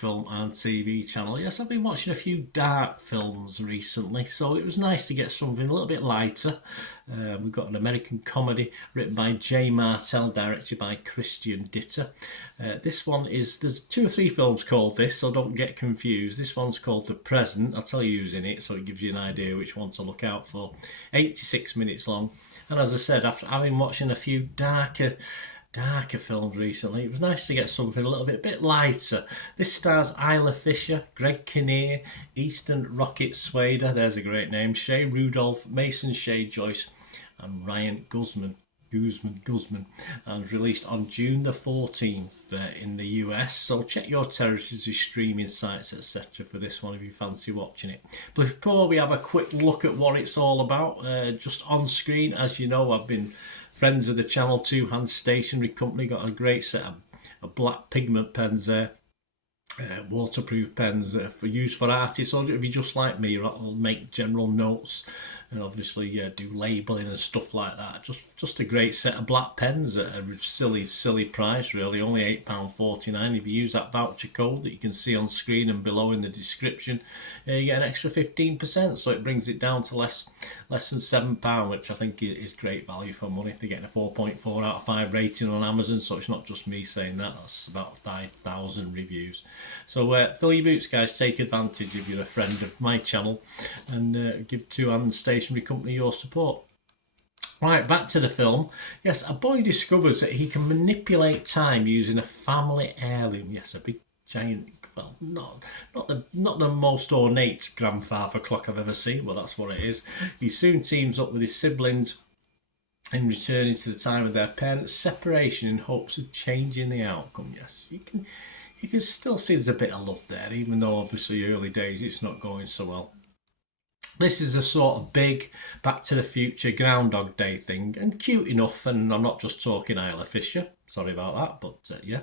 Film and TV channel. Yes, I've been watching a few dark films recently, so it was nice to get something a little bit lighter. We've got an American comedy written by J. Martell, directed by Christian Ditter. This one is, there's 2 or 3 films called this, so don't get confused. This one's called The Present. I'll tell you who's in it, so it gives you an idea which one to look out for. 86 minutes long, and as I said, after having watching a few darker films recently, it was nice to get something a little bit lighter. This stars Isla Fisher, Greg Kinnear, Easton Rocket Swader, there's a great name, Shea Rudolph, Mason Shea Joyce, and Ryan Guzman, and was released on June the 14th in the US. So check your territories, your streaming sites, etc. for this one if you fancy watching it. But before we have a quick look at what it's all about, just on screen, as you know, I've been friends of the channel, Two Hands Stationery Company, got a great set of black pigment pens there. Waterproof pens for use for artists, or if you just like me, I'll make general notes and obviously do labelling and stuff like that. Just a great set of black pens at a silly price, really, only £8.49. If you use that voucher code that you can see on screen and below in the description, you get an extra 15%, so it brings it down to less than £7, which I think is great value for money. They're getting a 4.4 out of 5 rating on Amazon, so it's not just me saying that, that's about 5,000 reviews. So fill your boots, guys, take advantage if you're a friend of my channel, and give Two Hands Stationery Company your support. Right, back to the film. Yes, a boy discovers that he can manipulate time using a family heirloom. Yes, a big giant, well, not the most ornate grandfather clock I've ever seen, well, that's what it is. He soon teams up with his siblings in returning to the time of their parents' separation in hopes of changing the outcome. Yes, you can still see there's a bit of love there, even though obviously early days it's not going so well. This is a sort of big Back to the Future Groundhog Day thing, and cute enough, and I'm not just talking Isla Fisher, sorry about that, but yeah,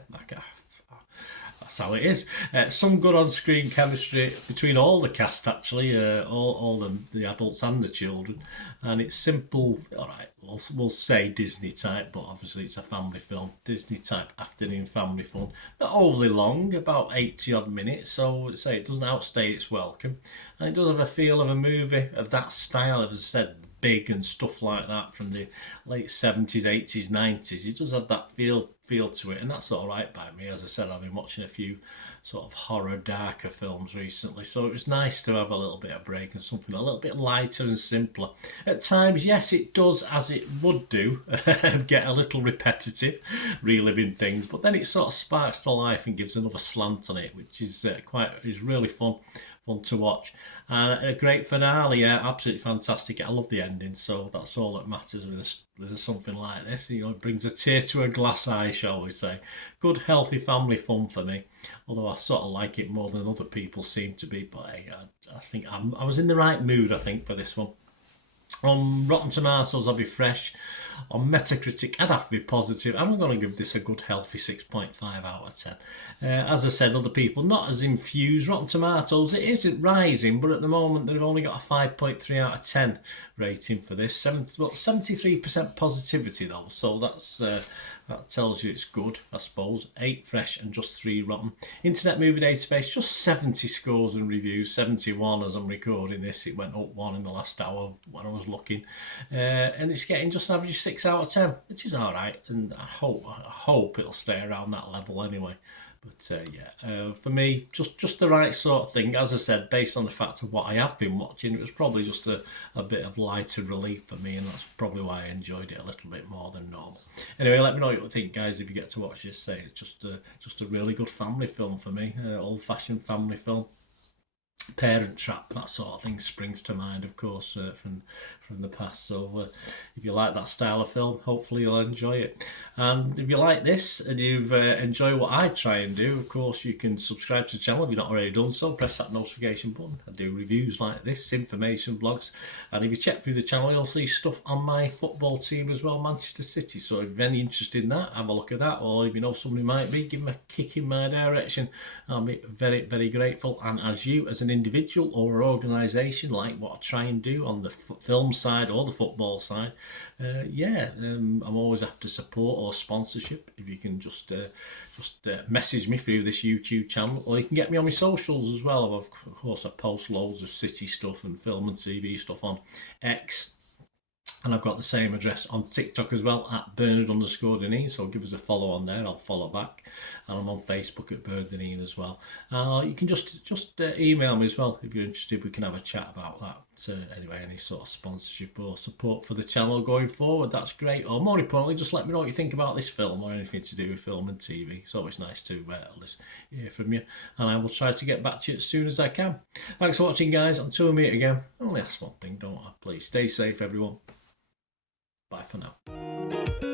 that's how it is. Some good on-screen chemistry between all the cast, actually, all the adults and the children, and it's simple, alright, we'll say Disney type, but obviously it's a family film, Disney type afternoon family fun. Not overly long, about 80 odd minutes, so say it doesn't outstay its welcome, and it does have a feel of a movie of that style, as I said, big and stuff like that from the late 70s, 80s, 90s. It does have that feel to it, and that's all right by me. As I said, I've been watching a few sort of horror, darker films recently, so it was nice to have a little bit of break and something a little bit lighter and simpler. At times, yes, it does, as it would do, get a little repetitive, reliving things, but then it sort of sparks to life and gives another slant on it, which is really fun to watch. And a great finale, absolutely fantastic. I love the ending, so that's all that matters with something like this. You know, it brings a tear to a glass eye, shall we say. Good, healthy family fun for me, although I sort of like it more than other people seem to be, but I think I was in the right mood, I think, for this one. On Rotten Tomatoes, I'll be fresh. On Metacritic, I'd have to be positive. I'm going to give this a good, healthy 6.5 out of 10. As I said, other people not as infused. Rotten Tomatoes, it isn't rising, but at the moment they've only got a 5.3 out of 10 rating for this. 73% positivity though, so that tells you it's good, I suppose. 8 fresh and just 3 rotten. Internet Movie Database, just 70 scores and reviews. 71 as I'm recording this. It went up 1 in the last hour when I was looking, and it's getting just an average 6 out of 10, which is all right. And I hope it'll stay around that level anyway. But for me, just the right sort of thing. As I said, based on the fact of what I have been watching, it was probably just a bit of lighter relief for me, and that's probably why I enjoyed it a little bit more than normal. Anyway, let me know what you think, guys, if you get to watch this. Say it's just a really good family film for me, old-fashioned family film. Parent Trap, that sort of thing springs to mind, of course, from the past. So if you like that style of film, hopefully you'll enjoy it. And if you like this and you've enjoyed what I try and do, of course you can subscribe to the channel if you've not already done so. Press that notification button. I do reviews like this, information vlogs, and if you check through the channel, you'll see stuff on my football team as well, Manchester City. So if you're any interested in that, have a look at that, or if you know somebody might be, give them a kick in my direction. I'll be very, very grateful. And as you, as an individual or organisation, like what I try and do on the film side or the football side, I'm always after support or sponsorship. If you can just message me through this YouTube channel, or you can get me on my socials as well. Of course, I post loads of City stuff and film and TV stuff on X. And I've got the same address on TikTok as well, at Bernard_Deneen. So give us a follow on there. I'll follow back. And I'm on Facebook at Bernard as well. You can just email me as well if you're interested. We can have a chat about that. So anyway, any sort of sponsorship or support for the channel going forward, that's great. Or more importantly, just let me know what you think about this film or anything to do with film and TV. It's always nice to hear from you. And I will try to get back to you as soon as I can. Thanks for watching, guys. Until we meet again, I only ask one thing, don't I? Please stay safe, everyone. Bye for now.